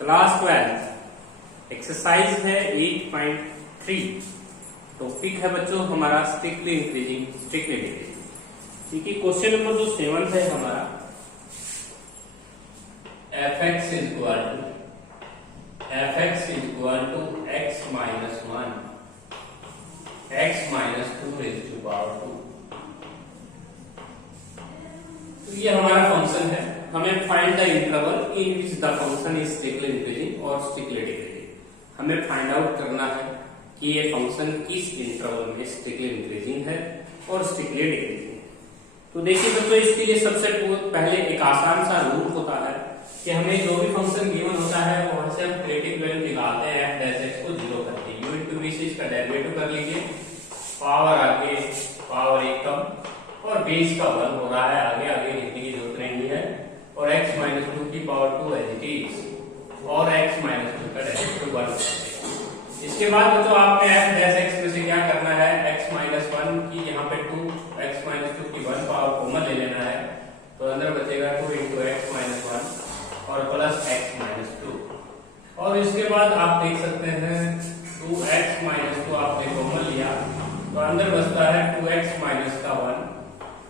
Class 12 exercise है 8.3। Topic है बच्चों हमारा स्ट्रिक्टली इंक्रीजिंग स्ट्रिक्टली डिक्रीजिंग। ठीक है, क्वेश्चन नंबर जो 7 है हमारा f(x) is equal to x minus 1 x minus 2 raise to power 2। तो ये हमारा फंक्शन है। हमें find the interval in which the function is strictly increasing और स्ट्रिक्टली डिक्रीजिंग। हमें फाइंड आउट करना है कि ये फंक्शन किस इंटरवल में स्ट्रिक्टली इंक्रीजिंग है और स्ट्रिक्टली डिक्रीजिंग है। तो देखिए बच्चों, इसके लिए सबसे पहले एक आसान सा रूल होता है कि हमें जो भी फंक्शन गिवन होता है वहां से हम क्रिटिकल वैल्यू निकालते हैं f(x) को 0 करके। u into v से इसका डेरिवेटिव कर लीजिए, पावर आगे पावर एक कम और बेस का 1 हो रहा है, आगे आगे लिखने की जरूरत नहीं है। और x माइनस 2 की पावर 2 एज इट इज और x माइनस 2 का डेरिवेटिव 1। इसके बाद बच्चों आपने f(x) में से क्या करना है, x माइनस 1 की यहाँ पे 2 x माइनस 2 की 1 पावर कॉमन ले लेना है, तो अंदर बचेगा 2 into x माइनस 1 और प्लस x माइनस 2। और इसके बाद आप देख सकते हैं 2x माइनस 2 आपने कॉमन लिया तो अंदर बचता है 2x माइनस का 1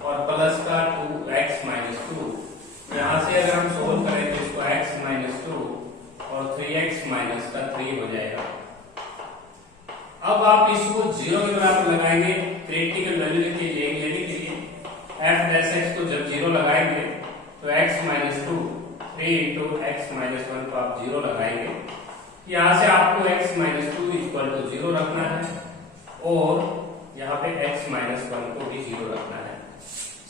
और प्लस का 2x माइनस 2। यहाँ से अगर हम सोल्व करें तो इसको x माइनस 2 और 3x माइनस का 3 हो जाएगा। अब आप इसको 0 के बराबर लगाएंगे, क्रिटिकल वैल्यू लेने के लिए f(x) को जब 0 लगाएंगे तो x minus 2 3 into x minus 1 को आप 0 लगाएंगे। यहाँ से आपको x माइनस 2 इक्वल टू 0 रखना है और यहाँ पे x माइनस 1 को भी 0 रखना है।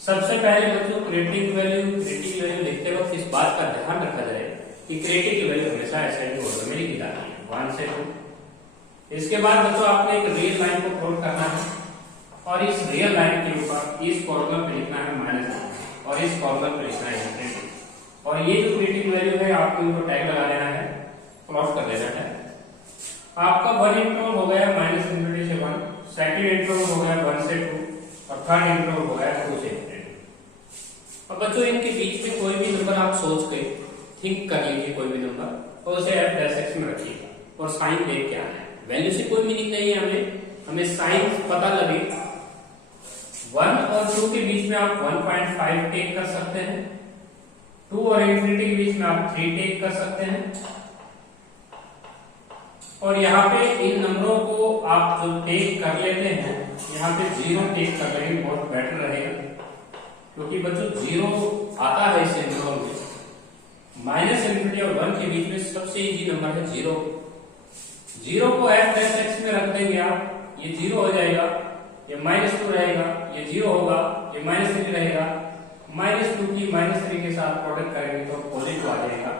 सबसे पहले बच्चों क्रिटिकल वैल्यू लिखते वक्त इस बात का ध्यान रखा जाए कि क्रिटिकल वैल्यू हमेशा असेंडिंग ऑर्डर में लिखी जाती है 1 से 2। इसके बाद बच्चों आपने एक रियल लाइन को प्लॉट करना है और इस रियल लाइन के ऊपर इस कॉर्नर पे लिखना है माइनस और इस कॉर्नर पे लिखना है इंफिनिटी। और ये जो क्रिटिकल वैल्यू है आपको इनको टैग लगा देना है, प्लॉट कर देना है। आपका 1 इंटरवल हो गया माइनस इंफिनिटी से 1, सेकंड इंटरवल हो गया 1 से 2 और थर्ड इंटरवल हो गया 2 से इंफिनिटी। अब बच्चों इनके बीच में कोई भी नंबर आप सोच के थिंक कर लीजिए, कोई भी नंबर और उसे f(x) में रखिए और साइन देख के आना है। वैल्यू से कोई मीनिंग नहीं है, हमें साइन पता लगे। 1 और 2 के बीच में आप 1.5 टेक कर सकते हैं, 2 और इंफिनिटी के बीच में आप 3 टेक कर सकते हैं। और यहाँ पे इन नंबरों को आप जो टेक कर लेते हैं यहाँ पे 0 टेक कर लेंगे, बहुत बेटर रहेगा। क्योंकि बच्चों 0 आता है इस इंटरवल में, माइनस इंफिनिटी और 1 के बीच में सबसे इजी नंबर है 0। 0 को f(x) में रख देंगे आप, ये 0 हो जाएगा, ये -2 रहेगा, ये 0 होगा, ये -3 रहेगा। -2 की -3 के साथ प्रोडक्ट करेंगे तो पॉजिटिव आ जाएगा।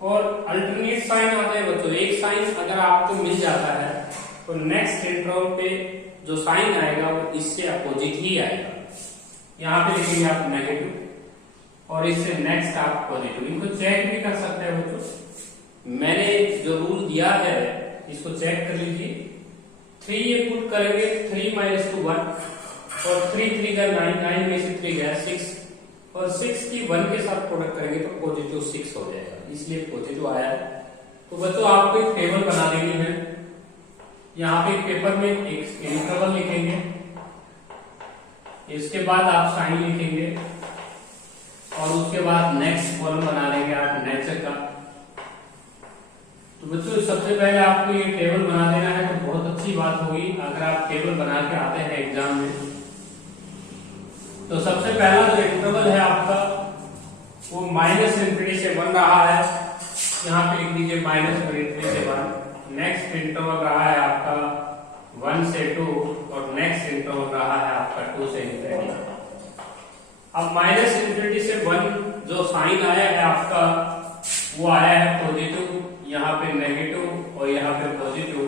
और अल्टरनेट साइन आता है बच्चों, एक साइन अगर आपको मिल जाता है तो नेक्स्ट इंटरवल पे जो साइन आएगा वो इससे अपोजिट ही आएगा। यहाँ पे लिखेंगे आप नेगेटिव और इससे नेक्स्ट आप पॉजिटिव। इनको चेक भी कर सकते हैं बच्चों, मैंने जो रूल दिया है इसको चेक कर लीजिए। 3 ये पुट करेंगे 3 माइनस 2 1 और 3 3 का 9, 9 में से 3 गया 6 और 6 की 1 के साथ प्रोडक्ट करेंगे तो पॉजिटिव 6 हो जाएगा, इसलिए पॉजिटिव आया है। तो बच्चों आपको एक टेबल बना देनी है। यहाँ पे पेपर में एक इंटरवल लिखेंगे, इसके बाद आप साइन लिखेंगे और उसके बाद नेक्स्ट कॉलम बना लेंगे आप नेचर का। तो बच्चों सबसे पहले आपको ये टेबल बना देना है, तो बहुत अच्छी बात होगी अगर आप टेबल बना के आते हैं एग्जाम में। तो सबसे पहला जो इंटरवल है आपका वो माइनस इंफिनिटी से 1 रहा है, यहाँ पे लिख दीजिए माइनस इंफिनिटी से 1। नेक्स्ट इंटरवल रहा है आपका 1 से 2 और नेक्स्ट इंटरवल रहा है आपका 2 से इंफिनिटी। अब माइनस इंफिनिटी से 1 जो साइन आया है आपका वो आया है पॉजिटिव, यहाँ पे नेगेटिव और यहाँ पे पॉजिटिव।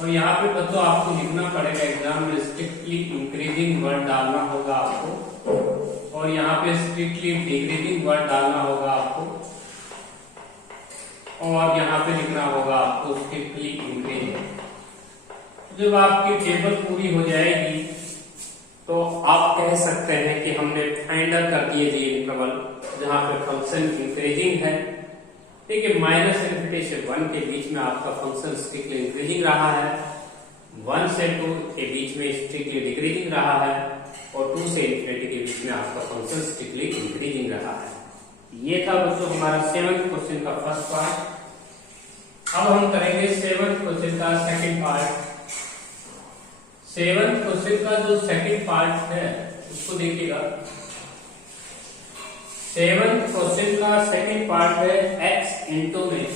और यहाँ पे बच्चों आपको लिखना पड़ेगा एग्जाम में स्ट्रिक्टली इंक्रीजिंग वर्ड डालना होगा आपको और यहाँ पे स्ट्रिक्टली डिक्रीजिंग वर्ड डालना होगा आपको और यहाँ पे लिखना होगा आपको स्ट्रिक्टली इंक्रीजिंग। जब आपकी टेबल पूरी हो जाएगी तो आप कह सकते हैं कि हमने फाइंड कर दिए थे इंटरवल जहाँ पे फंक्शन इंक्रीजिंग है देखिए माइनस इन्फिनिटी से 1 के बीच में आपका फंक्शन स्ट्रिक्टली इंक्रीजिंग रहा है, 1 से 2 के बीच में स्ट्रिक्टली डिक्रीजिंग रहा है और 2 से इन्फिनिटी के बीच में आपका फंक्शन स्ट्रिक्टली इंक्रीजिंग रहा है। ये था बच्चों हमारा 7th क्वेश्चन का फर्स्ट पार्ट। अब हम करेंगे 7th क्वेश्चन का सेकंड पार्ट। 7th क्वेश्चन का जो सेकंड पार्ट है उसको देखिएगा। 7th क्वेश्चन का सेकंड पार्ट है x इंटू में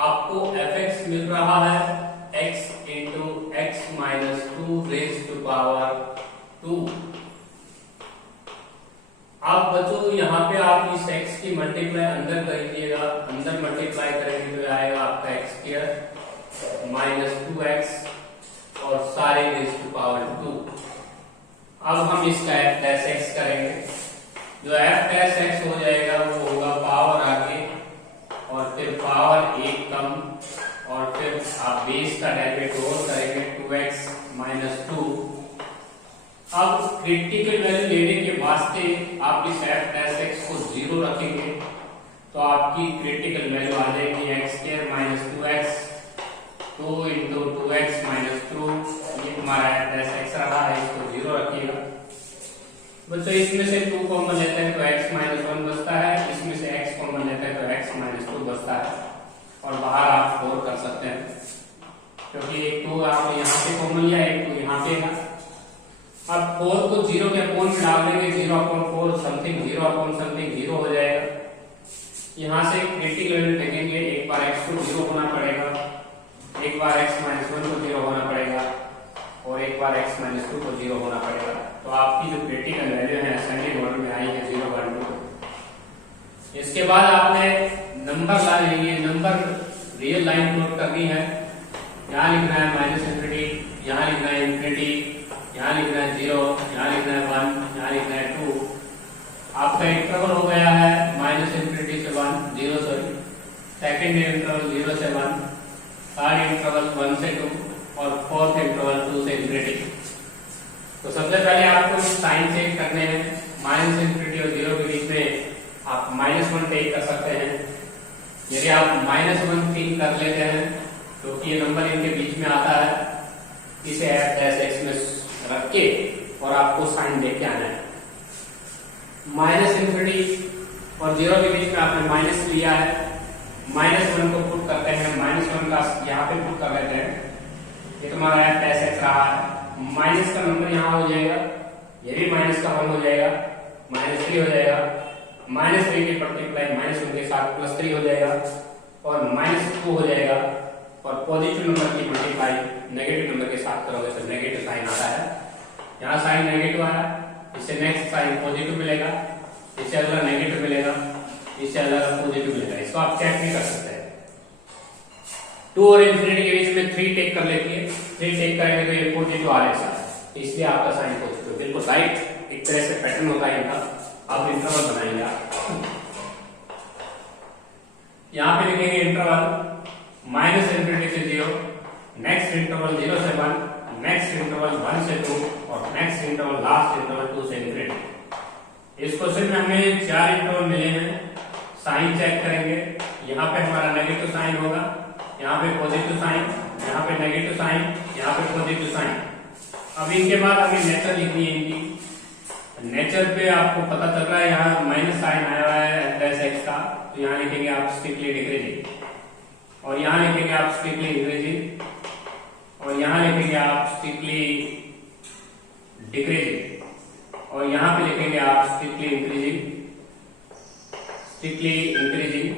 आपको fx मिल रहा है x into x minus 2 raise to power 2। आप बच्चों यहाँ पे आप इस x की मल्टीप्लाई अंदर करिएगा, अंदर मल्टीप्लाई करेंगे तो आएगा आपका x स्क्वायर माइनस 2x और सारे रेज टू पावर 2। अब हम इसका f डैश x करेंगे, जो f डैश x हो जाएगा वो होगा पावर आगे और फिर पावर 1 कम और फिर आप बेस का डेरिवेटिव और करेंगे 2x माइनस 2। अब क्रिटिकल वैल्यू लेने के वास्ते आप इस f डैश x को 0 रखेंगे तो आपकी क्रिटिकल वैल्यू आ जाएगी x square minus 2x 2 into 2x minus 2। ये हमारा f डैश x रहा है, इसको 0 रखिएगा। बच्चों इसमें से 2 कॉमन लेते हैं तो x माइनस 1 बचता है, इसमें से x कॉमन लेते हैं तो x माइनस 2 बचता है और बाहर आप 4 कर सकते हैं क्योंकि एक 2 आप यहाँ पे कॉमन लिया, एक 2 यहाँ पे है। अब 4 को 0 के अपोन में डाल देंगे, 0/4 समथिंग 0/समथिंग 0 हो जाएगा। यहाँ से क्रिटिकल वैल्यू देखेंगे, एक बार x को 0 होना पड़ेगा, एक बार x माइनस 1 को 0 होना पड़ेगा और एक बार x माइनस 2 को 0 होना पड़ेगा। तो आपकी जो क्रिटिकल वैल्यू है असेंडिंग ऑर्डर में आई है 0/2। इसके बाद आपने नंबर लाने, ये नंबर रियल लाइन नोट करनी है। यहाँ लिखना है माइनस इन्फिनिटी, यहाँ लिखना है इन्फिनिटी, यहाँ लिखना है 0, यहाँ लिखना है 1, यहाँ लिखना है 2। आपका इंटरवल हो गया है माइनस इन्फिनिटी से 1, 0 सॉरी, सेकेंड इंटरवल 0 से 1, थर्ड इंटरवल 1 से 2 और फोर्थ इंटरवल 2 से इन्फिनिटी। तो सबसे पहले आपको साइन चेंज करने हैं। माइनस इन्फिनिटी और 0 के बीच में आप -1 टेक कर सकते हैं। यदि आप -1 टेक कर लेते हैं क्योंकि ये नंबर इनके बीच में आता है, इसे f डैश x में रख के और आपको साइन देके आना है। माइनस इन्फिनिटी और 0 के बीच में आपने माइनस लिया है, -1 को पुट करते हैं, -1 का यहाँ पे पुट कर लेते हैं। ये तुम्हारा f डैश x रहा है, माइनस का नंबर यहाँ हो जाएगा, ये भी माइनस का 1 हो जाएगा, -3 हो जाएगा, -3 की मल्टीप्लाई -1 के साथ +3 हो जाएगा और -2 हो जाएगा और पॉजिटिव नंबर की मल्टीप्लाई नेगेटिव नंबर के साथ करोगे तो नेगेटिव साइन आता है। यहाँ साइन नेगेटिव आया, इससे नेक्स्ट साइन पॉजिटिव मिलेगा, इससे अगला नेगेटिव मिलेगा, इससे अगला पॉजिटिव मिलेगा। इसको आप चेक नहीं कर सकते हैं। 2 और इन्फिनिटी के बीच में 3 टेक कर लेती है, 3 टेक करेंगे तो ये पॉजिटिव आ रहा है, इसलिए आपका साइन पॉजिटिव। बिल्कुल राइट, एक तरह से पैटर्न होता है इनका। अब इंटरवल बनाएंगे आप, यहाँ पे लिखेंगे इंटरवल माइनस इन्फिनिटी से 0, नेक्स्ट इंटरवल 0 से 1, नेक्स्ट इंटरवल 1 से 2 और नेक्स्ट इंटरवल लास्ट इंटरवल 2 से इन्फिनिटी। इस क्वेश्चन में हमें 4 इंटरवल मिले हैं। साइन चेक करेंगे, यहाँ पे हमारा नेगेटिव साइन होगा, यहाँ पे पॉजिटिव साइन, यहाँ पे नेगेटिव साइन, यहाँ पे पॉजिटिव साइन। अब इनके बाद हमें नेचर लिखनी है इनकी। नेचर पे आपको पता चल रहा है यहाँ माइनस साइन आया हुआ है f डैश x का, तो यहाँ लिखेंगे आप स्ट्रिक्टली डिक्रीजिंग और यहाँ लिखेंगे आप स्ट्रिक्टली इंक्रीजिंग और यहाँ लिखेंगे आप स्ट्रिक्टली डिक्रीजिंग और यहाँ पे लिखेंगे आप स्ट्रिक्टली इंक्रीजिंग, स्ट्रिक्टली इंक्रीजिंग।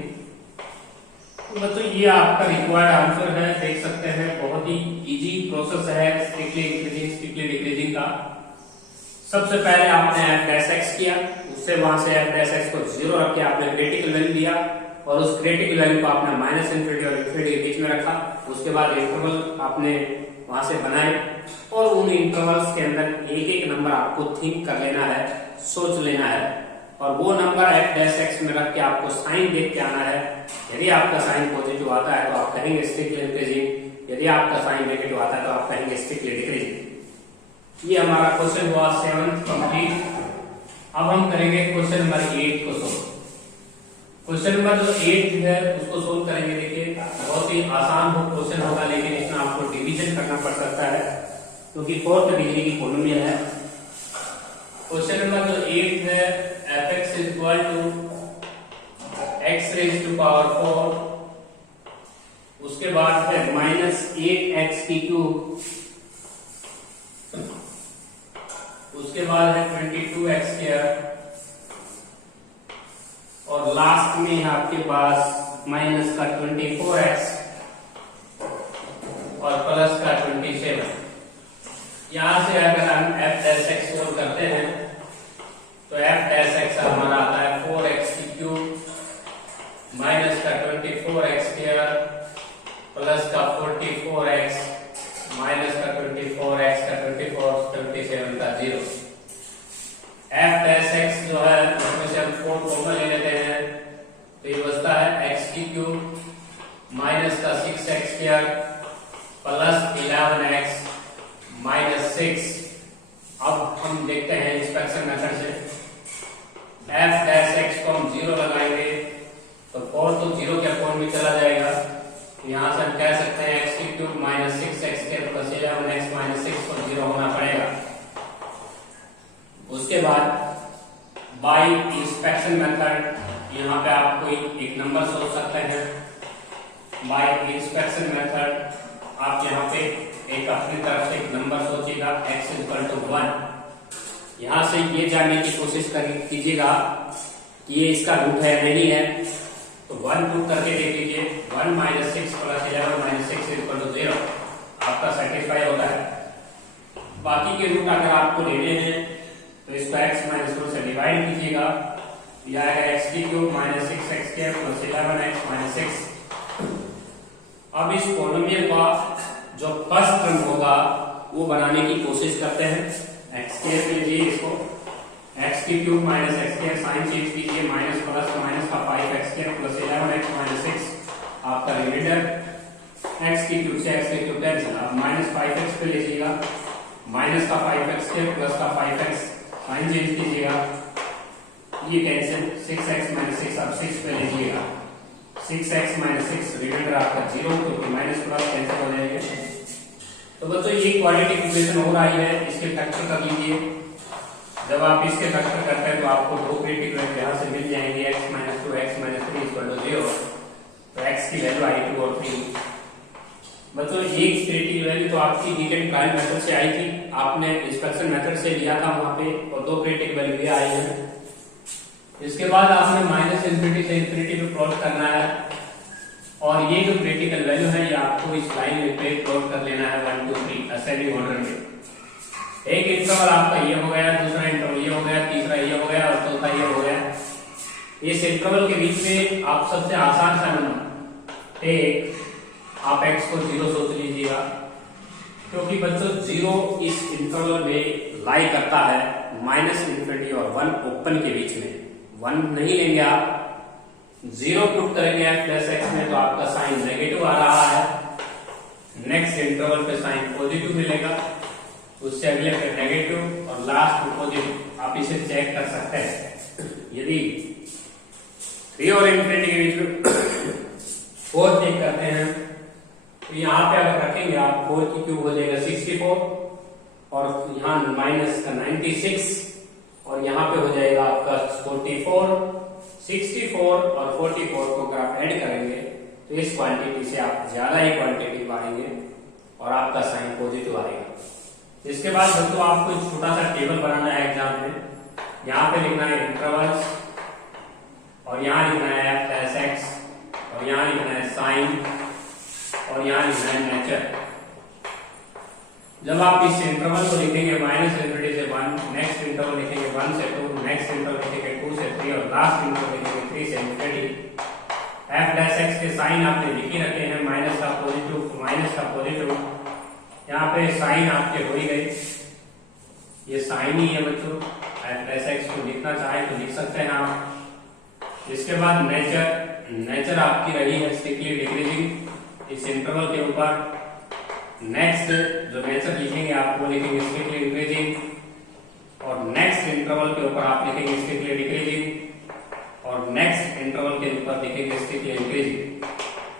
तो बच्चों ये आपका रिक्वायर्ड आंसर है, देख सकते हैं बहुत ही इजी प्रोसेस है स्ट्रिक्टली इंक्रीजिंग स्ट्रिक्टली डिक्रीजिंग का। सबसे पहले आपने f डैश x किया, उससे वहां से f डैश x को 0 रख के आपने क्रिटिकल वैल्यू दिया और उस क्रिटिकल वैल्यू को आपने माइनस इन्फिनिटी और इन्फिनिटी के बीच में रखा। उसके बाद इंटरवल आपने वहां से बनाए और उन इंटरवल्स के अंदर एक एक नंबर आपको थिंक कर लेना है, सोच लेना है और वो नंबर f डैश x में रख के आपको साइन देख के आना है। यदि आपका साइन पॉजिटिव आता है तो आप कहेंगे स्ट्रिक्टली इंक्रीजिंग, यदि आपका साइन नेगेटिव आता है तो आप कहेंगे स्ट्रिक्टली डिक्रीजिंग। ये हमारा क्वेश्चन हुआ 7th कंप्लीट। अब हम करेंगे क्वेश्चन नंबर 8 को सोल्व। क्वेश्चन नंबर जो 8 है उसको सोल्व करेंगे। देखिए बहुत ही आसान हो क्वेश्चन होगा, लेकिन इसमें आपको डिवीजन करना पड़ सकता है क्योंकि फोर्थ डिग्री की पॉलिनोमियल है। क्वेश्चन नंबर जो 8 है f(x) is equal to x raise to power 4, उसके बाद है -8x की क्यूब, उसके बाद है 22x स्क्वायर, और लास्ट में है आपके पास माइनस का 24x और प्लस का 27। यहां से अगर हम f(x) सोल्व करते हैं तो f(x) हमारा आता है 4x की क्यूब माइनस का 24x स्क्वायर प्लस का 44x माइनस का 24x का 24 27 का 0। f(x) जो है उसमें से हम 4 कॉमन ले लेते हैं तो ये बचता है x की क्यूब माइनस का 6x square plus 11x minus 6। अब हम देखते हैं इंस्पेक्शन मेथड से f(x) को हम 0 लगाएंगे तो 4 तो 0 के अपॉन में चला जाएगा। यहां से हम कह सकते हैं x की cube minus 6x square plus 11x minus 6 को 0 होना पड़ेगा। उसके बाद बाय इंस्पेक्शन मेथड यहाँ पे आप कोई एक नंबर सोच सकते हैं। बाय इंस्पेक्शन मेथड आप यहाँ पे एक अपनी तरफ से एक नंबर सोचिएगा x इक्वल टू 1। यहाँ से ये जानने की कोशिश कीजिएगा कि ये इसका रूट है नहीं है, तो 1 पुट करके देख लीजिए। 1 minus 6 plus 11 minus 6 equal to 0 आपका सेटिस्फाई होता है। बाकी के रूट अगर आपको लेने हैं तो इसको x माइनस 2 से डिवाइड कीजिएगा, यह आएगा x की cube minus 6x square plus 11x minus 6। अब इस पॉलिनोमियल का जो फर्स्ट टर्म होगा वो बनाने की कोशिश करते हैं। x स्क्वायर के लिए इसको x की cube minus x square sine change कीजिए माइनस प्लस माइनस का 5x square plus 11x minus 6 आपका रिमाइंडर। x की क्यूब से x की क्यूब कैंसिल, अब माइनस 5x पे लीजिएगा माइनस का 5x स्क्वायर प्लस का 5x साइन चेंज कीजिएगा, ये कैंसिल 6x माइनस 6 अब 6 पे लीजिएगा 6x माइनस 6 रिमाइंडर आपका 0 क्योंकि माइनस प्लस कैंसिल हो जाएंगे। तो बच्चों ये क्वाड्रेटिक इक्वेशन हो रही है, इसके फैक्टर कर लीजिए। जब आप इसके फैक्टर करते हैं तो आपको दो क्रिटिकल वैल्यू यहां से मिल जाएंगे x minus 2 x minus 3 equal to 0। तो x की वैल्यू आई 2 और 3। बच्चों ये क्रिटिकल वैल्यू तो आपकी डिटेल ट्रायल मेथड से आई थी, आपने इंस्पेक्शन मेथड से लिया था वहां पे, और दो क्रिटिकल वैल्यू ये आई है। इसके बाद आपने माइनस इंफिनिटी से इंफिनिटी पे प्लॉट करना है, और ये जो क्रिटिकल वैल्यू है ये आपको इस लाइन पे प्लॉट कर लेना है 1 2 3 असेंडिंग ऑर्डर में। एक इंटरवल आपका ये हो गया, दूसरा इंटरवल ये हो गया, तीसरा ये हो गया और चौथा ये हो गया। इस इंटरवल के बीच में आप सबसे आसान सा नंबर एक आप x को 0 सोच लीजिएगा, क्योंकि बच्चों 0 इस इंटरवल में लाई करता है माइनस इंफिनिटी और 1 ओपन के बीच में। 1 नहीं लेंगे आप, 0 पुट करेंगे f प्लस x में तो आपका साइन नेगेटिव आ रहा है। नेक्स्ट इंटरवल पे साइन पॉजिटिव मिलेगा, उससे अगले पे नेगेटिव और लास्ट में पॉजिटिव। आप इसे चेक कर सकते हैं। यदि 3 और इंफिनिटी के बीच में 4 चेक करते हैं तो यहाँ पे अगर रखेंगे आप 4 की क्यूब हो जाएगा 64 और यहाँ माइनस का 96 और यहाँ पे हो जाएगा आपका 44। 64 और 44 को अगर आप ऐड करेंगे तो इस क्वांटिटी से आप ज्यादा ही क्वांटिटी पाएंगे और आपका साइन पॉजिटिव आएगा। इसके बाद दोस्तों आपको एक छोटा सा टेबल बनाना है एग्जाम में। यहाँ पे लिखना है इंटरवल्स और यहाँ लिखना है f प्लस x और यहाँ लिखना है साइन और यहाँ लिखना है नेचर। जब आप इस इंटरवल को लिखेंगे माइनस इंफिनिटी से 1, नेक्स्ट इंटरवल लिखेंगे 1 से 2, नेक्स्ट इंटरवल लिखेंगे 2 से 3 और लास्ट इंटरवल लिखेंगे 3 से इंफिनिटी। f प्लस x के साइन आपने लिख ही रखे हैं, माइनस का पॉजिटिव, यहाँ पे साइन आपके हो ही गए, ये साइन ही है बच्चों। f प्लस x को लिखना चाहे तो लिख सकते हैं आप। इसके बाद नेचर आपकी रही है स्ट्रिक्टली डिक्रीजिंग इस इंटरवल के ऊपर। नेक्स्ट जो नेचर लिखेंगे आप वो लिखेंगे स्ट्रिक्टली इंक्रीजिंग और नेक्स्ट इंटरवल के ऊपर आप लिखेंगे स्ट्रिक्टली डिक्रीजिंग और नेक्स्ट इंटरवल के ऊपर दिखेंगे स्ट्रिक्टली इंक्रीजिंग,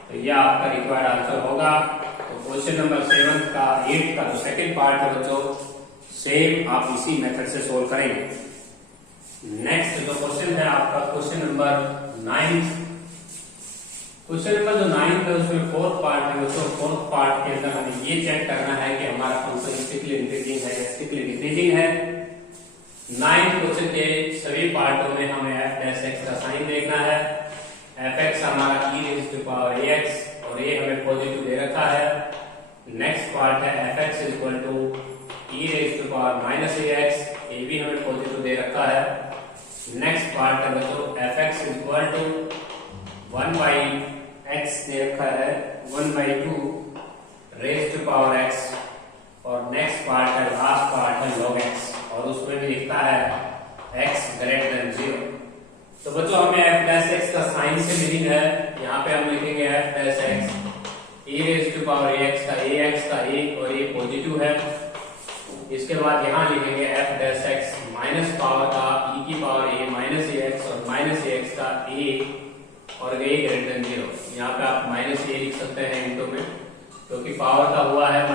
तो यह आपका रिक्वायर्ड आंसर होगा। तो क्वेश्चन नंबर 7 का 8 का जो सेकंड पार्ट है बच्चों, सेम आप इसी मेथड से सोल्व करेंगे। नेक्स्ट जो क्वेश्चन है आपका क्वेश्चन नंबर 9, क्वेश्चन नंबर जो 9 है उसमें फोर्थ पार्ट है बच्चों। फोर्थ पार्ट के अंदर हमें ये चेक करना है कि हमारा फंक्शन स्ट्रिक्टली इंक्रीजिंग है या स्ट्रिक्टली डिक्रीजिंग है। 9 क्वेश्चन के सभी पार्टों में हमें f डैश x का साइन देखना है। fx हमारा e⁻ax और ये हमें पॉजिटिव दे रखा है। नेक्स्ट पार्ट है fx e⁻−ax, ये भी हमें पॉजिटिव दे रखा है। नेक्स्ट पार्ट है बच्चों fx 1/x दे रखा है 1/2 रेज़्ड टू पावर x, और नेक्स्ट पार्ट है लास्ट पार्ट है log x, और उसमें भी लिखता है x ग्रेटर देन 0। तो बच्चों हमें f डैश x का साइन से मीनिंग है, यहाँ पे हम लिखेंगे f डैश x e⁻ax का ax का a और ये पॉजिटिव है। इसके बाद यहाँ लिखेंगे f dash x minus power का e⁻a−ax और -ax का a और a ग्रेटर देन 0। यहाँ पे आप -a लिख सकते हैं इंटू में, क्योंकि पावर का हुआ है -a,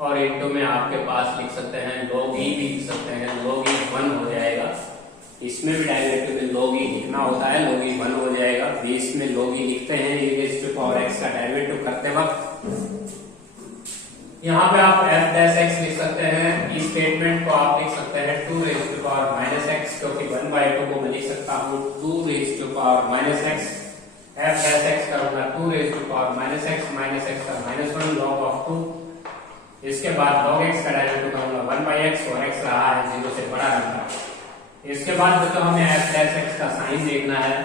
और इंटू में आपके पास लिख सकते हैं log e भी लिख सकते हैं, log e 1 हो जाएगा। इसमें भी डायरेक्टिव में log e लिखना होता है, log e 1 हो जाएगा। बेस में log e लिखते हैं e⁻x का डेरिवेटिव करते वक्त। यहाँ पे आप f डैश x लिख सकते हैं। इस स्टेटमेंट को आप लिख सकते हैं 2⁻⁻x, क्योंकि 1/2 को मैं लिख सकता हूँ 2⁻⁻x। f डैश x का होगा 2⁻⁻x x का -1 log of 2। इसके बाद log x का डेरिवेटिव करूंगा 1/x, और x रहा है 0 से बड़ा नंबर। इसके बाद बच्चों हमें f डैश x का साइन देखना है।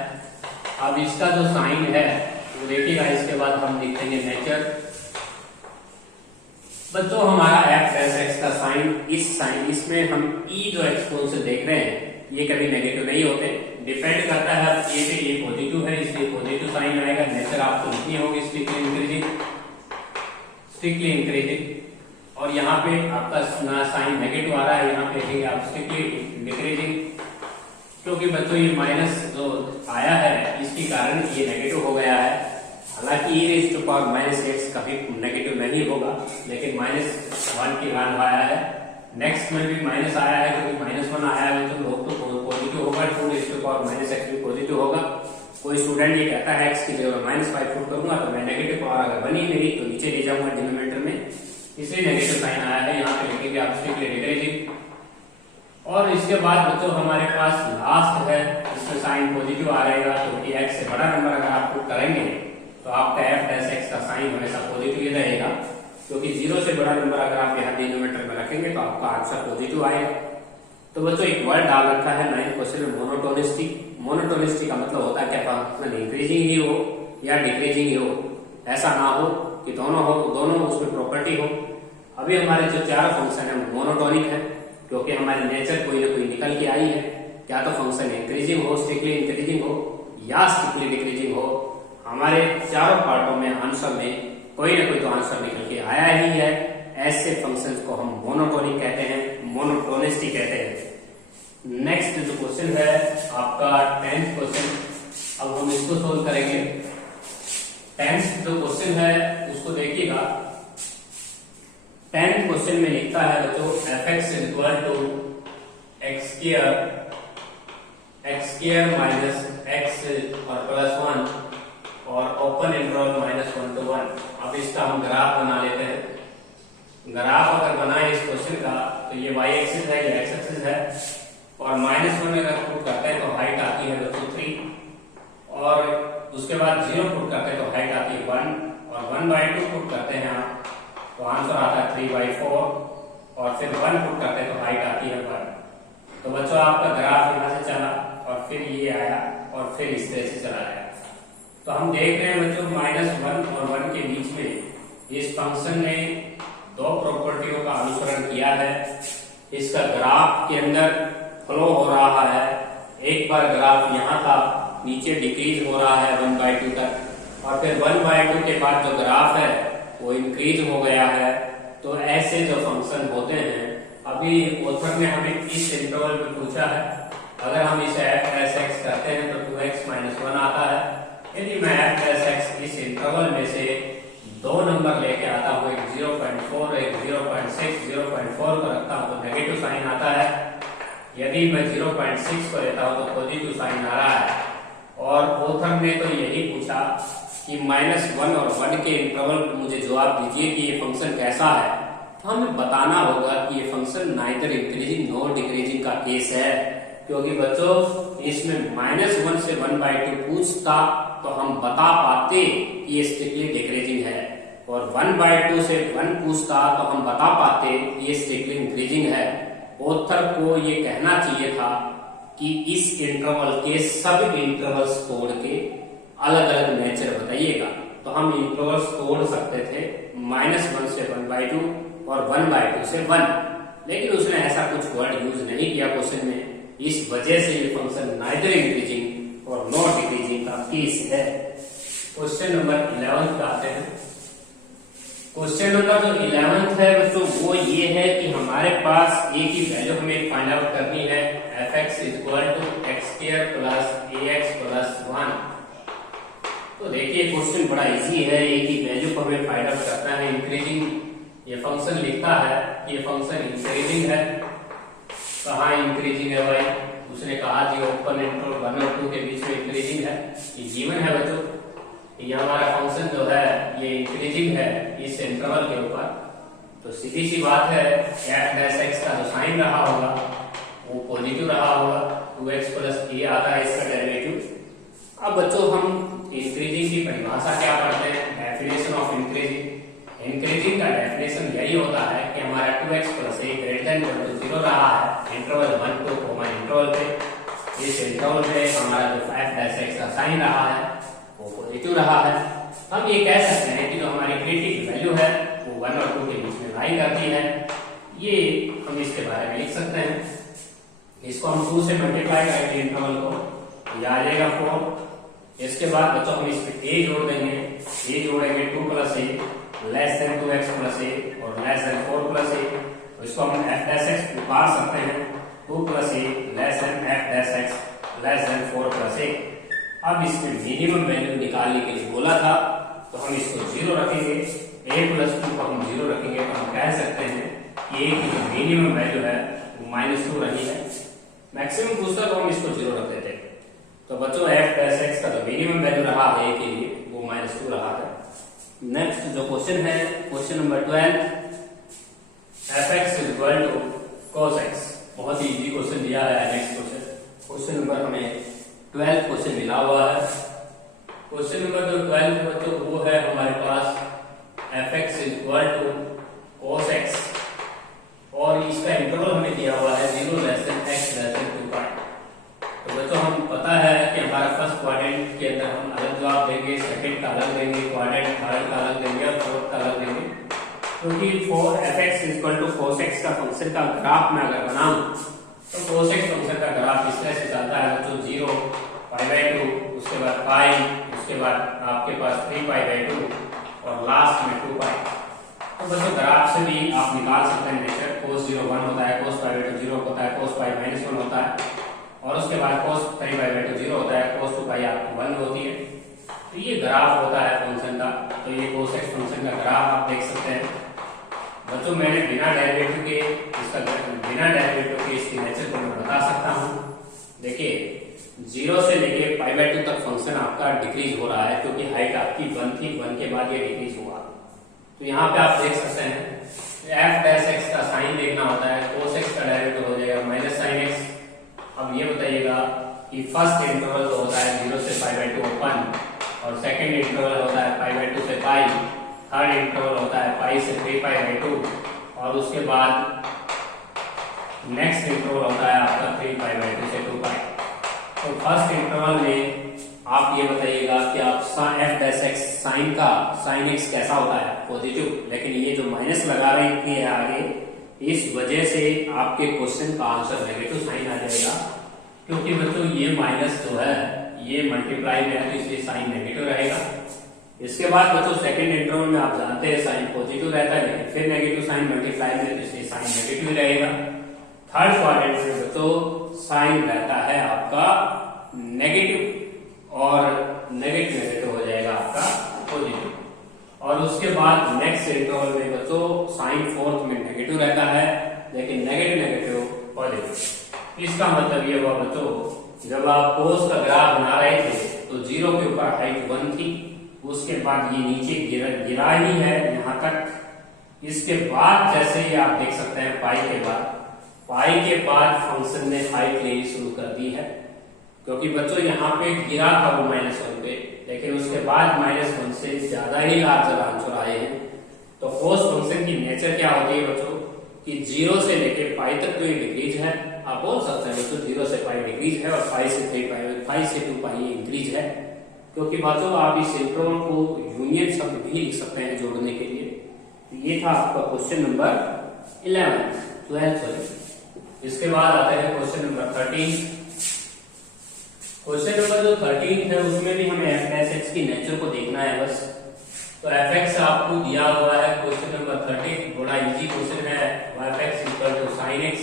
अब इसका जो साइन है वो देखिएगा, इसके बाद हम लिखेंगे नेचर। बच्चों हमारा f डैश x का साइन इसमें हम e जो एक्सपोनेंशियल देख रहे हैं ये कभी नेगेटिव नहीं होते, डिपेंड करता है a पे, ये पॉजिटिव है इसलिए पॉजिटिव साइन आएगा। नेचर आपको लिखनी होगी स्ट्रिक्टली इंक्रीजिंग, और यहाँ पे आपका साइन नेगेटिव आ रहा है, यहाँ पे लिखेंगे आप स्ट्रिक्टली डिक्रीजिंग, क्योंकि बच्चों ये माइनस जो आया है इसके कारण ये नेगेटिव हो गया है। हालांकि e⁻−x कभी नेगेटिव नहीं होगा, लेकिन -1 की वैल्यू आया है। नेक्स्ट में भी माइनस आया है, क्योंकि -1 आया है तो लोग तो पॉजिटिव होगा, 2⁻−x भी पॉजिटिव होगा। कोई स्टूडेंट ये कहता है x की जगह -5 पुट करूंगा तो मैं नेगेटिव पावर अगर बनी मेरी तो नीचे ले जाऊंगा डिनोमिनेटर में, इसलिए नेगेटिव साइन आया है। यहाँ पे लिखेंगे आप स्ट्रिक्टली डिक्रीजिंग। और इसके बाद बच्चों हमारे पास लास्ट है, इसमें साइन पॉजिटिव आ रहेगा, क्योंकि x से बड़ा नंबर अगर आप पुट करेंगे तो आपका f डैश x का साइन हमेशा पॉजिटिव ही रहेगा, क्योंकि 0 से बड़ा नंबर अगर आप यहाँ डिनोमिनेटर में रखेंगे तो आपका आंसर पॉजिटिव आएगा। तो बच्चों एक वर्ड डाल रखा है 9th क्वेश्चन में मोनोटोनिसिटी। मोनोटोनिसिटी का मतलब होता है क्या फंक्शन इंक्रीजिंग ही हो या डिक्रीजिंग ही हो, ऐसा ना हो कि दोनों उसमें प्रॉपर्टी हो। अभी हमारे जो चार फंक्शन है मोनोटोनिक है, क्योंकि हमारी नेचर कोई ना कोई निकल के आई है, क्या तो फंक्शन इंक्रीजिंग हो, स्ट्रिक्टली इंक्रीजिंग हो या स्ट्रिक्टली डिक्रीजिंग हो। हमारे चारों पार्टों में आंसर में कोई ना कोई तो आंसर निकल के आया ही है। ऐसे फंक्शंस को हम मोनोटोनिक कहते हैं, मोनोटोनिसिटी कहते हैं। नेक्स्ट जो क्वेश्चन है आपका 10th क्वेश्चन, अब हम इसको सोल्व करेंगे। 10th जो क्वेश्चन है उसको देखिएगा। 10th क्वेश्चन में लिखता है बच्चों fx x² माइनस x और +1 और ओपन इंटरवल -1 to 1। अब इसका हम ग्राफ बना लेते हैं। ग्राफ अगर बनाए इस क्वेश्चन का तो ये y एक्सिस है, ये x एक्सिस है, और -1 अगर पुट करते हैं तो हाइट आती है बच्चों 3, और उसके बाद 0 पुट करते हैं तो हाइट आती है 1, और 1/2 पुट करते हैं आप तो आंसर आता है 3/4, और फिर 1 पुट करते हैं तो हाइट आती है 1। तो बच्चों आपका ग्राफ यहाँ से चला और फिर ये आया और फिर इस तरह से चला गया। तो हम देख रहे हैं बच्चों -1 और 1 के बीच में इस फंक्शन ने दो प्रॉपर्टियों का अनुसरण किया है। इसका ग्राफ के अंदर फ्लो हो रहा है, एक बार ग्राफ यहाँ था, नीचे डिक्रीज हो रहा है 1/2 तक, और फिर 1/2 के बाद जो ग्राफ है वो इंक्रीज हो गया है। तो ऐसे जो फंक्शन होते हैं, अभी ऑथर ने हमें इस इंटरवल में पूछा है, अगर हम इसे f डैश x करते हैं तो 2x माइनस 1 आता है। यदि मैं f डैश x इस इंटरवल में से दो नंबर लेके आता हूँ, एक 0.4 एक 0.6, 0.4 को रखता हूँ तो नेगेटिव साइन आता है। यदि मैं 0.6 को लेता हूँ तो पॉजिटिव साइन आ रहा है। और ऑथर ने तो यही पूछा कि -1 और 1 के इंटरवल पर मुझे जवाब दीजिए कि ये फंक्शन कैसा है। तो हमें बताना होगा कि ये function neither increasing nor decreasing का केस है, क्योंकि बच्चों इसमें -1 से 1/2 पूछता तो हम बता पाते कि ये स्ट्रिक्टली डिक्रीजिंग है, और 1/2 से 1 पूछता तो हम बता पाते ये स्ट्रिक्टली इंक्रीजिंग है। ऑथर को ये कहना चाहिए था कि इस इंटरवल के सब इंटरवल्स तोड़ के अलग अलग नेचर बताइएगा, तो हम इंटरवल्स तोड़ सकते थे -1 से 1/2 और 1/2 से 1, लेकिन उसने ऐसा कुछ वर्ड यूज नहीं किया क्वेश्चन में। इस वजह से ये फंक्शन नाइदर इंक्रीजिंग और नॉट डिक्रीजिंग का केस है। क्वेश्चन नंबर 11 पे आते हैं। क्वेश्चन नंबर जो 11 है बच्चों वो ये है कि हमारे पास a की वैल्यू हमें फाइंड आउट करनी है, fx = x² + ax + 1। तो देखिए क्वेश्चन बड़ा इजी है, a की वैल्यू को हमें फाइंड आउट करना है। इंक्रीजिंग ये फंक्शन लिखता है, ये फंक्शन इंक्रीजिंग है। कहाँ इंक्रीजिंग है भाई? उसने कहा जी ओपन इंटरवल 1 और 2 के बीच में इंक्रीजिंग है, ये गिवन है बच्चों। ये हमारा फंक्शन जो है ये इंक्रीजिंग है इस इंटरवल के ऊपर, तो सीधी सी बात है f डैश x का जो साइन रहा होगा वो पॉजिटिव रहा होगा। 2x + a आता है इसका डेरिवेटिव। अब बच्चों हम इंक्रीजिंग की परिभाषा क्या पढ़ते हैं? Definition of increasing. इंक्रीजिंग का डेफिनेशन यही होता है कि हमारा 2x + a > 0 रहा है इंटरवल 1 2 इंटरवल पे। इस इंटरवल पे हमारा जो f डैश x का साइन रहा है वो पॉजिटिव रहा है। हम ये कह सकते हैं कि जो हमारी क्रिटिकल वैल्यू है वो 1 और 2 के बीच में लाई करती है। ये हम इसके बारे में लिख सकते हैं। इसको हम 2 से मल्टीप्लाई करेंगे इंटरवल को, ये आ जाएगा 4। इसके बाद बच्चों हम इसमें a जोड़ देंगे, a जोड़ेंगे 2 + a < 2x + a और < 4 + a। तो इसको हम f डैश x उतार सकते हैं, 2 + a f dash x < 4 + a। अब इसमें मिनिमम वैल्यू निकालने के लिए बोला था तो हम इसको 0 रखेंगे, a + 2 को हम 0 रखेंगे, तो हम कह सकते हैं कि a की जो मिनिमम वैल्यू है वो -2 रही है। मैक्सिमम पूछता तो हम इसको 0 रख देते। तो बच्चों f डैश x का जो मिनिमम वैल्यू रहा है a के लिए वो -2 रहा है। नेक्स्ट जो क्वेश्चन है question number 12, fx = cos x। बहुत ही इजी क्वेश्चन दिया है। नेक्स्ट क्वेश्चन नंबर हमें 12 क्वेश्चन मिला हुआ है। क्वेश्चन नंबर जो 12 बच्चों वो है हमारे पास fx = cos x और इसका इंटरवल हमें दिया हुआ है 0 x <2π। तो बच्चों हम पता है कि हमारा फर्स्ट क्वाड्रेंट के अंदर हम अलग जवाब देंगे, सेकंड का अलग देंगे, क्वाड्रेंट थर्ड का अलग देंगे और फोर्थ का अलग देंगे। क्योंकि fx = cos x का फंक्शन का ग्राफ में अगर बनाऊं तो cos x फंक्शन का ग्राफ इस तरह से चलता है बच्चों 0 π/2, उसके बाद पाई, उसके बाद आपके पास 3π/2 और लास्ट में 2π। तो बच्चों ग्राफ से भी आप निकाल सकते हैं नेचर। cos 0 1 होता है, cos π/2 0 होता है, cos π -1 होता है और उसके बाद cos 3π/2 0 होता है, cos 2π आपको 1 होती है। तो ये ग्राफ होता है फंक्शन का। तो ये cos x फंक्शन का ग्राफ आप देख सकते हैं। बच्चों मैंने बिना डेरिवेटिव के इसकी नेचर को मैं बता सकता हूँ। देखिए 0 से लेके π/2 तक फंक्शन आपका डिक्रीज हो रहा है, क्योंकि हाइट आपकी 1 थी, 1 के बाद ये डिक्रीज हुआ। तो यहाँ पे आप देख सकते हैं f डैश x का साइन देखना होता है, cos x का डेरिवेटिव हो जाएगा -sin x। अब ये बताइएगा कि फर्स्ट इंटरवल तो होता है 0 से π/2 ओपन और सेकंड इंटरवल होता है π/2 से π, थर्ड इंटरवल होता है π से 3π/2 और उसके बाद नेक्स्ट इंटरवल होता है आपका 3π/2 से 2π। तो फर्स्ट इंटरवल में आप ये बताइएगा कि आप f dash x sine x कैसा होता है? पॉजिटिव। लेकिन ये जो माइनस लगा रहे हैं आगे, इस वजह से आपके क्वेश्चन का आंसर नेगेटिव साइन आ जाएगा, क्योंकि बच्चों ये माइनस जो है ये मल्टीप्लाई में है तो इसलिए साइन नेगेटिव रहेगा। इसके बाद बच्चों सेकंड इंटरवल में आप जानते हैं साइन पॉजिटिव रहता है, लेकिन फिर नेगेटिव साइन मल्टीप्लाई में तो इसलिए साइन नेगेटिव रहेगा। थर्ड क्वाड्रेंट में बच्चों साइन रहता है आपका नेगेटिव और नेगेटिव हो जाएगा आपका पॉजिटिव। और उसके बाद नेक्स्ट इंटरवल में बच्चों साइन फोर्थ में नेगेटिव रहता है, लेकिन नेगेटिव पॉजिटिव। इसका मतलब ये हुआ बच्चों जब आप कोस का ग्राफ बना रहे थे तो 0 के ऊपर हाइट 1 थी, उसके बाद ये नीचे गिरा ही है यहाँ तक। इसके बाद जैसे ही आप देख सकते हैं पाई के बाद फंक्शन ने हाइट लेनी शुरू कर दी है, क्योंकि बच्चों यहाँ पे गिरा था वो -1 पे, लेकिन उसके बाद -1 से ज्यादा ही लार्जर आंसर आए हैं। तो कोस फंक्शन की नेचर क्या होती है बच्चों कि 0 से लेके पाई तक तो ये डिक्रीज है, आप बोल सकते हैं बच्चों 0 से पाई डिक्रीज है और 5 से 3 पाई 5 से 2 पाई इंक्रीज है, क्योंकि बच्चों आप इस इंटरवल को यूनियन शब्द भी लिख सकते हैं जोड़ने के लिए। ये था आपका क्वेश्चन नंबर 12 इसके बाद आते हैं क्वेश्चन नंबर 13। क्वेश्चन नंबर जो 13 है उसमें भी हमें f(x) की नेचर को देखना है बस। तो f(x) आपको दिया हुआ है क्वेश्चन नंबर 13, बड़ा इजी क्वेश्चन है। f(x) sin x।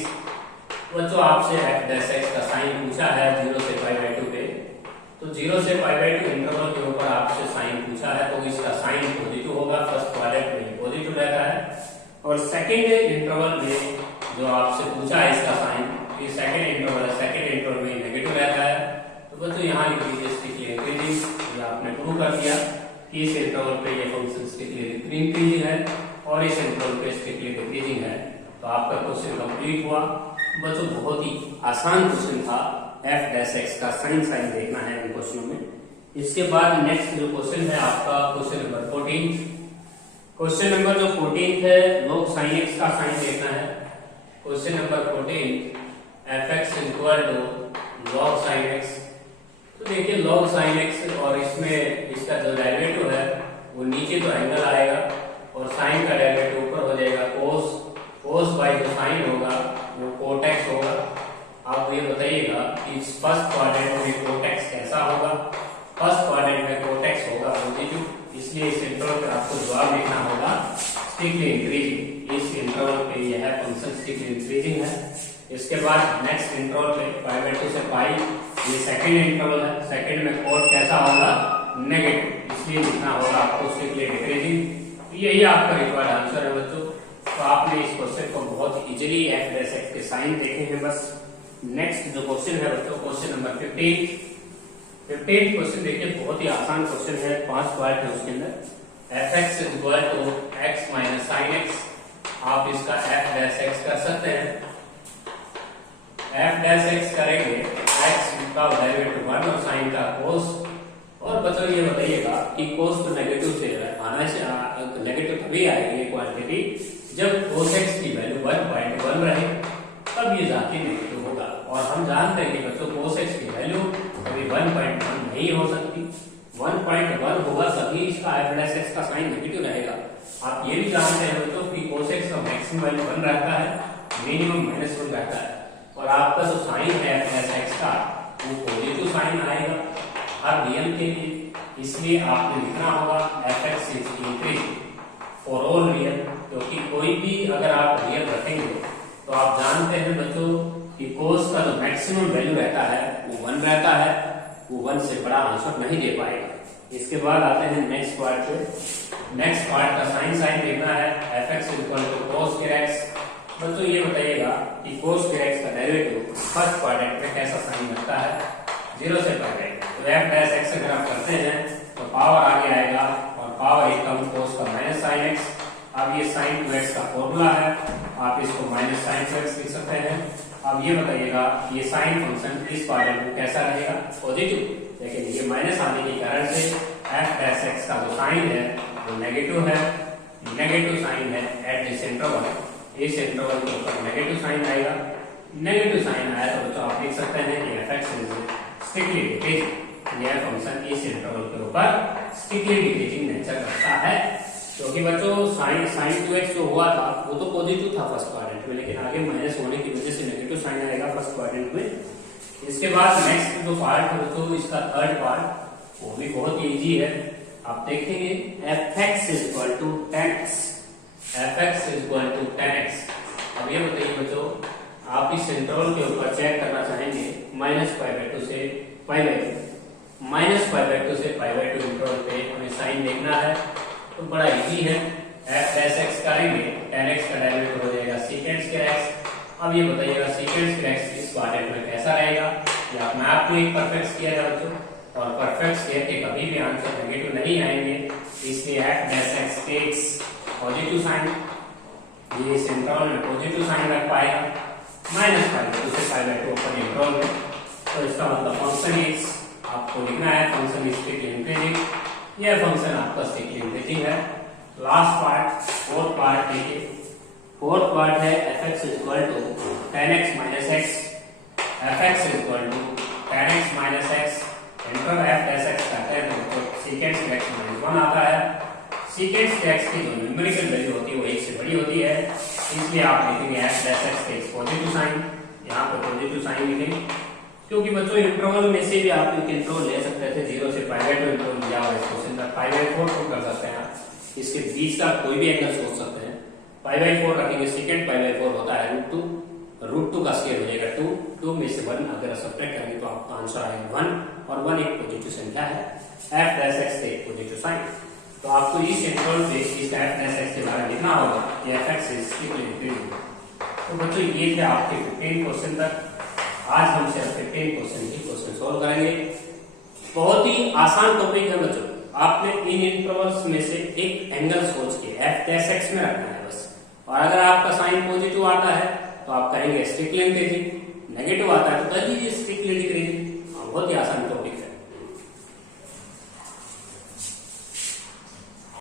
बच्चों आपसे f(x) का साइन पूछा है 0 से π/2 पे, तो 0 से π/2 इंटरवल के ऊपर आपसे साइन पूछा है, तो इसका साइन पॉजिटिव होगा, फर्स्ट क्वाड्रेंट में पॉजिटिव रहता है। और सेकेंड इंटरवल में जो आपसे पूछा है इसका साइन, ये सेकेंड इंटरवल में नेगेटिव रहता है। तो बच्चों यहाँ लिख लीजिए स्ट्रिक्टली इंक्रीजिंग, ये आपने प्रूव कर दिया कि इस इंटरवल पे ये फंक्शन स्ट्रिक्टली इंक्रीजिंग है और इस इंटरवल पे स्ट्रिक्टली डिक्रीजिंग है। तो आपका क्वेश्चन कंप्लीट हुआ बच्चों, बहुत ही आसान क्वेश्चन था। f(x) का साइन देखना है इन क्वेश्चनों में। इसके बाद नेक्स्ट जो क्वेश्चन है आपका क्वेश्चन नंबर 14। क्वेश्चन नंबर जो 14 है log sin x का साइन देखना है। Question number 14 f(x) log sin x। तो देखिए log sin x और इसमें इसका जो डेरिवेटिव है वो नीचे तो एंगल आएगा और साइन का डेरिवेटिव ऊपर हो जाएगा cos बाई जो साइन होगा वो cot x होगा। आप ये बताइएगा कि फर्स्ट क्वाड्रेंट में cot x कैसा होगा। फर्स्ट क्वाड्रेंट में cot x होगा पॉजिटिव, इसलिए इस इंटरवल पर आपको जवाब लिखना होगा स्ट्रिक्टली इंक्रीजिंग। इस इंटरवल पे यह फंक्शन स्ट्रिक्टली इंक्रीजिंग है। इसके बाद नेक्स्ट इंटरवल पे π/2 से पाई, ये सेकंड इंटरवल है, सेकंड में cot कैसा होगा नेगेटिव, इसलिए लिखना होगा आपको स्ट्रिक्टली डिक्रीजिंग। यही आपका रिक्वायर्ड आंसर है बच्चों। तो आपने इस क्वेश्चन को बहुत इजीली f(x) के साइन देखे हैं बस। नेक्स्ट जो क्वेश्चन है बच्चों क्वेश्चन नंबर 15 क्वेश्चन देखिए, बहुत ही आसान क्वेश्चन है, 5 पार्ट है उसके अंदर। f(x) x - sin x, आप इसका f(x) कर सकते हैं। f(x) करेंगे x का डेरिवेटिव 1 और sin का cos। और बच्चों ये बताइएगा कि cos तो नेगेटिव से आना से नेगेटिव तभी आएगी क्वांटिटी जब cos x की वैल्यू 1.1 रहे, तब ये जाके नेगेटिव होगा। और हम जानते हैं कि बच्चों cos x की वैल्यू कभी 1.1 नहीं हो सकती, 1.1 होगा तभी इसका f(x) का साइन नेगेटिव रहेगा। आप ये भी जानते हैं बच्चों कि cos x का मैक्सिमम वैल्यू 1 रहता है, मिनिमम -1 रहता है, और आपका जो साइन है f(x) का वो पॉजिटिव साइन आएगा हर रियल के लिए। इसलिए आपको लिखना होगा f(x) is increasing for all real, क्योंकि कोई भी अगर आप रियल रखेंगे तो आप जानते हैं बच्चों कि cos का जो मैक्सिमम वैल्यू रहता है वो 1 रहता है, वो 1 से बड़ा आंसर नहीं दे पाएगा। इसके बाद आते हैं नेक्स्ट पार्ट पे। नेक्स्ट पार्ट का साइन देखना है, f(x) cos x। बच्चों ये बताइएगा कि cos x का डेरिवेटिव फर्स्ट क्वाड्रेंट में कैसा साइन लगता है 0 से π/2। तो f(x) अगर आप करते हैं तो पावर आगे आएगा और पावर एकदम cos का -sin x। अब ये sin 2x का फॉर्मूला है, आप इसको -sin 2x लिख सकते हैं। अब ये बताइएगा ये साइन फंक्शन इस क्वाड्रेंट में कैसा रहेगा पॉजिटिव, लेकिन ये माइनस आने के कारण से f(x) का जो साइन है वो नेगेटिव है, नेगेटिव साइन है एट दिस इंटरवल। इस इंटरवल के ऊपर नेगेटिव साइन आएगा, नेगेटिव साइन आया तो बच्चों आप लिख सकते हैं कि f(x) इज स्ट्रिक्टली डिक्रीजिंग। यह फंक्शन इस इंटरवल के ऊपर स्ट्रिक्टली डिक्रीजिंग नेचर रखता है, क्योंकि बच्चों sin 2x जो हुआ था वो तो पॉजिटिव था फर्स्ट क्वाड्रेंट में, लेकिन आगे माइनस होने की वजह से नेगेटिव साइन आएगा फर्स्ट क्वाड्रेंट में। इसके बाद नेक्स्ट जो पार्ट है बच्चों इसका थर्ड पार्ट वो भी बहुत ही इजी है। आप देखेंगे f(x) = 10x। f(x) = 10x। अब ये बताइए बच्चों आप इस इंटरवल के ऊपर चेक करना चाहेंगे -π/2 से π/2, -π/2 से π/2 इंटरवल पे हमें साइन देखना है। तो बड़ा इजी है, f' करेंगे, tan x का डेरिवेटिव हो जाएगा sec(x). अब ये बताइएगा sec(x) इस क्वाड्रेंट में कैसा रहेगा, या आप मैप को एक परफेक्ट किया जाए बच्चों, और परफेक्ट किया के कभी भी आंसर नेगेटिव नहीं आएंगे, इसलिए f' टेक्स पॉजिटिव साइन, ये इस इंटरवल में पॉजिटिव साइन रख पाएगा, -π/2 से π/2 ओपन इंटरवल में। तो इसका मतलब फंक्शन इज, आपको लिखना है फंक्शन इज स्ट्रिक्टली इंक्रीजिंग, यह फंक्शन आपका स्ट्रिक्टली इंक्रीजिंग है। लास्ट पार्ट, फोर्थ पार्ट देखिए, फोर्थ पार्ट है f(x) = tan x minus x, f(x) = tan x minus x, inter f'(x) करते हैं तो sec(x) - 1 आता है। sec(x) की जो न्यूमेरिकल वैल्यू होती है वो 1 से बड़ी होती है, इसलिए आप लिखेंगे f'(x) टेक्स पॉजिटिव साइन, यहाँ पर पॉजिटिव साइन लिखेंगे, क्योंकि बच्चों इंटरवल में से भी आप एक इंटरवल ले सकते थे, 0 से π/2 इंटरवल दिया हुआ है, इसको सिंपल π/4 कर सकते हैं आप, इसके बीच का कोई भी एंगल सोच सकते हैं। π/4 रखेंगे, सेकंड π/4 होता है √2 का स्क्वायर हो जाएगा 2 में से 1 अगर सब्ट्रैक्ट करेंगे तो आपका आंसर आएगा 1, और 1 एक पॉजिटिव संख्या है, f'(x) से एक पॉजिटिव साइन। तो आपको इस इंटरवल पे इस f'(x) के बारे में लिखना होगा, ये f(x) इज स्ट्रिक्टली इंक्रीजिंग। तो बच्चों ये थे आपके 15 क्वेश्चन तक। आज हम सिर्फ 15 क्वेश्चन सोल्व करेंगे। बहुत ही आसान टॉपिक है बच्चों, आपने इन इंटरवल्स में से एक एंगल सोच के f'(x) में रखना है बस, और अगर आपका साइन पॉजिटिव आता है तो आप करेंगे स्ट्रिक्टली इंक्रीजिंग, नेगेटिव आता है तो कर दीजिए स्ट्रिक्टली डिक्रीजिंग। बहुत ही आसान टॉपिक।